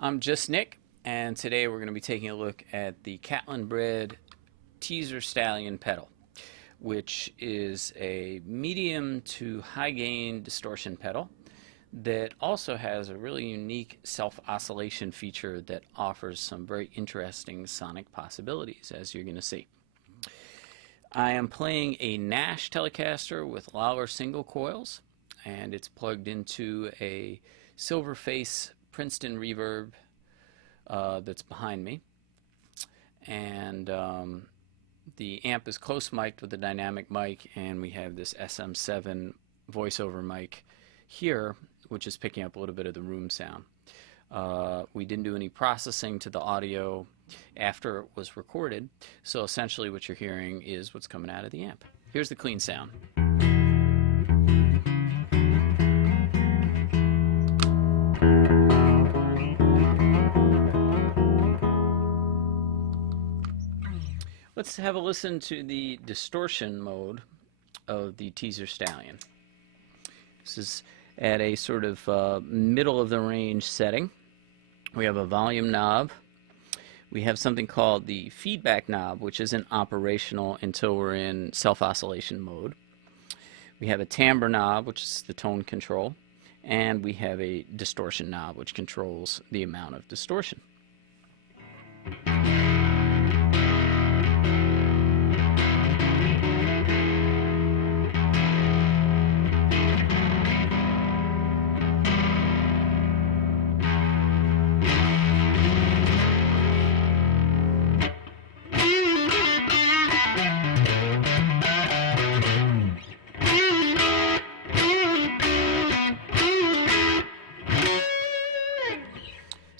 I'm just Nick, and today we're going to be taking a look at the Catalinbread Teaser Stallion pedal, which is a medium to high gain distortion pedal that also has a really unique self-oscillation feature that offers some very interesting sonic possibilities, as you're going to see. I am playing a Nash Telecaster with Lowell single coils, and it's plugged into a Silverface Princeton reverb that's behind me, and the amp is close mic'd with a dynamic mic, and we have this SM7 voiceover mic here, which is picking up a little bit of the room sound. We didn't do any processing to the audio after it was recorded, so essentially what you're hearing is what's coming out of the amp. Here's the clean sound. Let's have a listen to the distortion mode of the Teaser Stallion. This is at a sort of middle of the range setting. We have a volume knob. We have something called the feedback knob, which isn't operational until we're in self-oscillation mode. We have a timbre knob, which is the tone control, and we have a distortion knob, which controls the amount of distortion.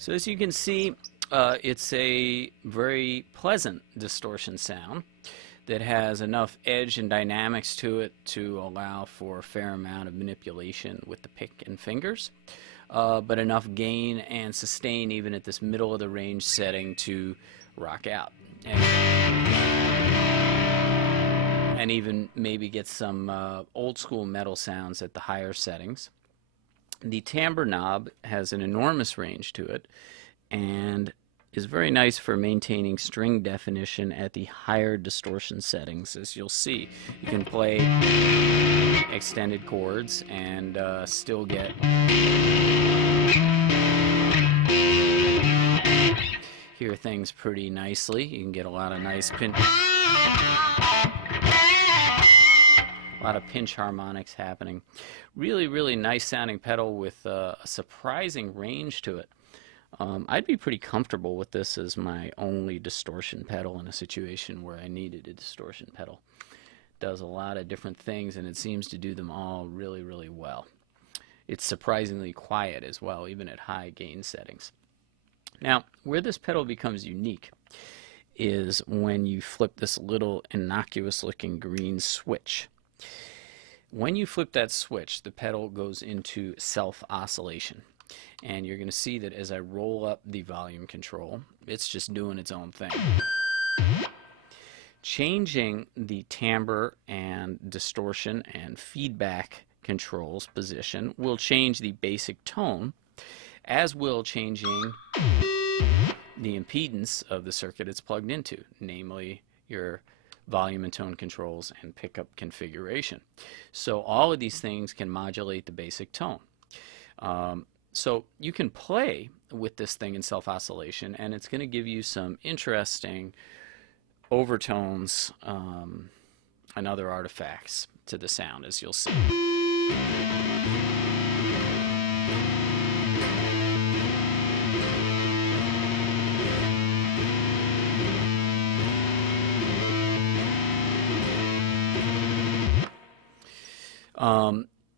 So as you can see, it's a very pleasant distortion sound that has enough edge and dynamics to it to allow for a fair amount of manipulation with the pick and fingers, but enough gain and sustain even at this middle of the range setting to rock out. And even maybe get some old school metal sounds at the higher settings. The timbre knob has an enormous range to it and is very nice for maintaining string definition at the higher distortion settings. As you'll see, you can play extended chords and still get hear things pretty nicely. You can get a lot of nice a lot of pinch harmonics happening. Really, really nice sounding pedal with a surprising range to it. I'd be pretty comfortable with this as my only distortion pedal in a situation where I needed a distortion pedal. It does a lot of different things, and it seems to do them all really, really well. It's surprisingly quiet as well, even at high gain settings. Now, where this pedal becomes unique is when you flip this little innocuous looking green switch. When you flip that switch, the pedal goes into self-oscillation. And you're going to see that as I roll up the volume control, it's just doing its own thing. Changing the timbre and distortion and feedback controls position will change the basic tone, as will changing the impedance of the circuit it's plugged into, namely your volume and tone controls and pickup configuration. So all of these things can modulate the basic tone. So you can play with this thing in self-oscillation, and it's going to give you some interesting overtones and other artifacts to the sound, as you'll see.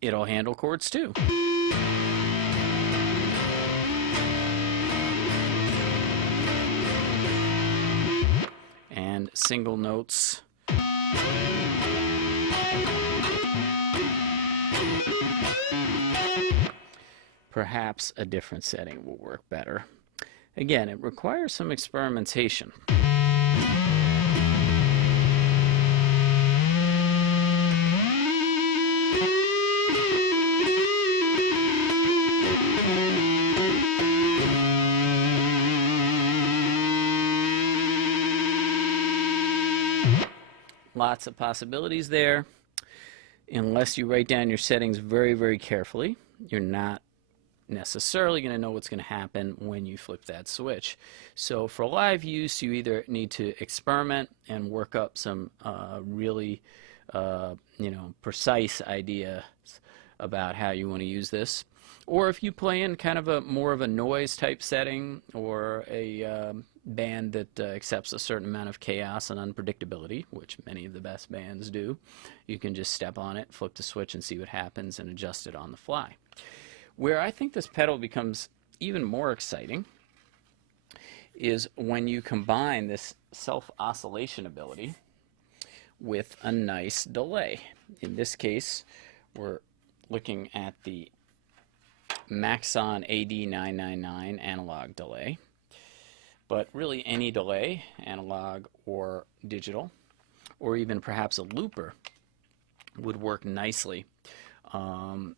It'll handle chords too. And single notes. Perhaps a different setting will work better. Again, it requires some experimentation. Lots of possibilities there. Unless you write down your settings very, very carefully, you're not necessarily going to know what's going to happen when you flip that switch. So for live use, you either need to experiment and work up some really precise ideas about how you want to use this, or if you play in kind of a more of a noise type setting, or a band that accepts a certain amount of chaos and unpredictability, which many of the best bands do, you can just step on it, flip the switch, and see what happens and adjust it on the fly. Where I think this pedal becomes even more exciting is when you combine this self-oscillation ability with a nice delay. In this case, we're looking at the Maxon AD999 analog delay, but really any delay, analog or digital, or even perhaps a looper, would work nicely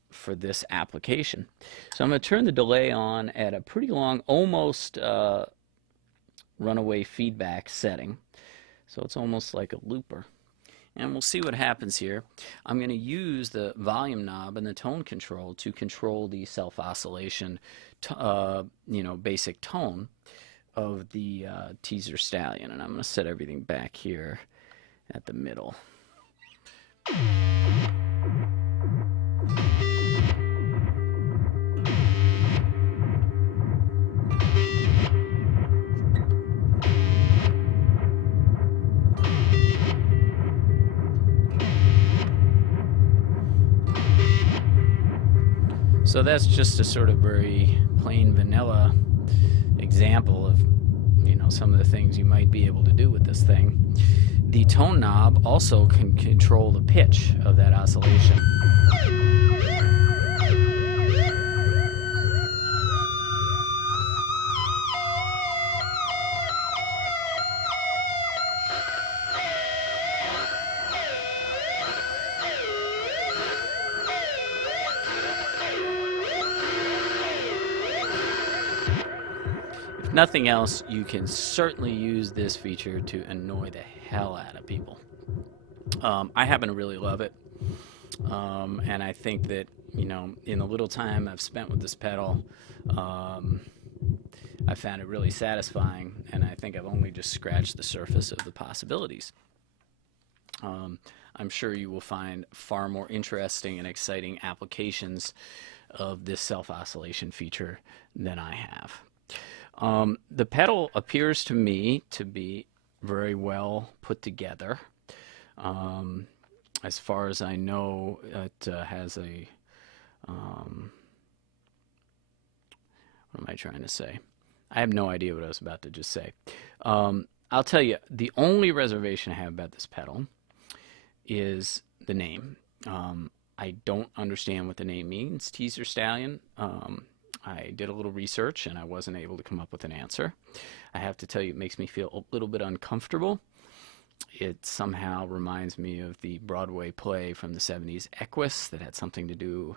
for this application. So I'm going to turn the delay on at a pretty long, almost runaway feedback setting. So it's almost like a looper. And we'll see what happens here. I'm going to use the volume knob and the tone control to control the self-oscillation, basic tone of the teaser Stallion. And I'm going to set everything back here at the middle. So that's just a sort of very plain vanilla example of, some of the things you might be able to do with this thing. The tone knob also can control the pitch of that oscillation. Nothing else, you can certainly use this feature to annoy the hell out of people. I happen to really love it, and I think that, in the little time I've spent with this pedal, I found it really satisfying, and I think I've only just scratched the surface of the possibilities. I'm sure you will find far more interesting and exciting applications of this self-oscillation feature than I have. The pedal appears to me to be very well put together. As far as I know, it has a, what am I trying to say? I have no idea what I was about to just say. I'll tell you, the only reservation I have about this pedal is the name. I don't understand what the name means, Teaser Stallion. I did a little research and I wasn't able to come up with an answer. I have to tell you, it makes me feel a little bit uncomfortable. It somehow reminds me of the Broadway play from the 70s, Equus, that had something to do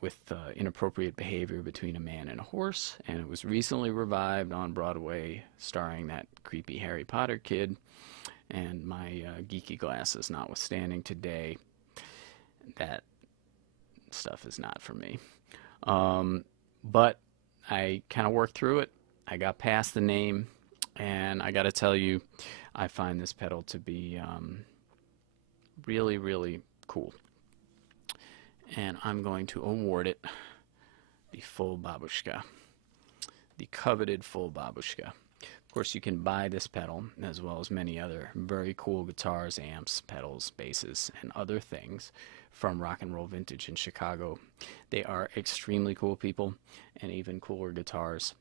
with inappropriate behavior between a man and a horse, and it was recently revived on Broadway, starring that creepy Harry Potter kid. And my geeky glasses notwithstanding today, that stuff is not for me. But I kind of worked through it. I got past the name, and I got to tell you, I find this pedal to be really, really cool. And I'm going to award it the full babushka, the coveted full babushka. Of course, you can buy this pedal, as well as many other very cool guitars, amps, pedals, basses, and other things from Rocknroll Vintage in Chicago. They are extremely cool people, and even cooler guitars.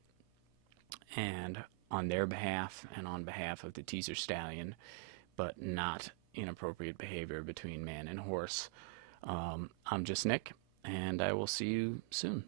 And on their behalf, and on behalf of the Teaser Stallion, but not inappropriate behavior between man and horse, I'm just Nick, and I will see you soon.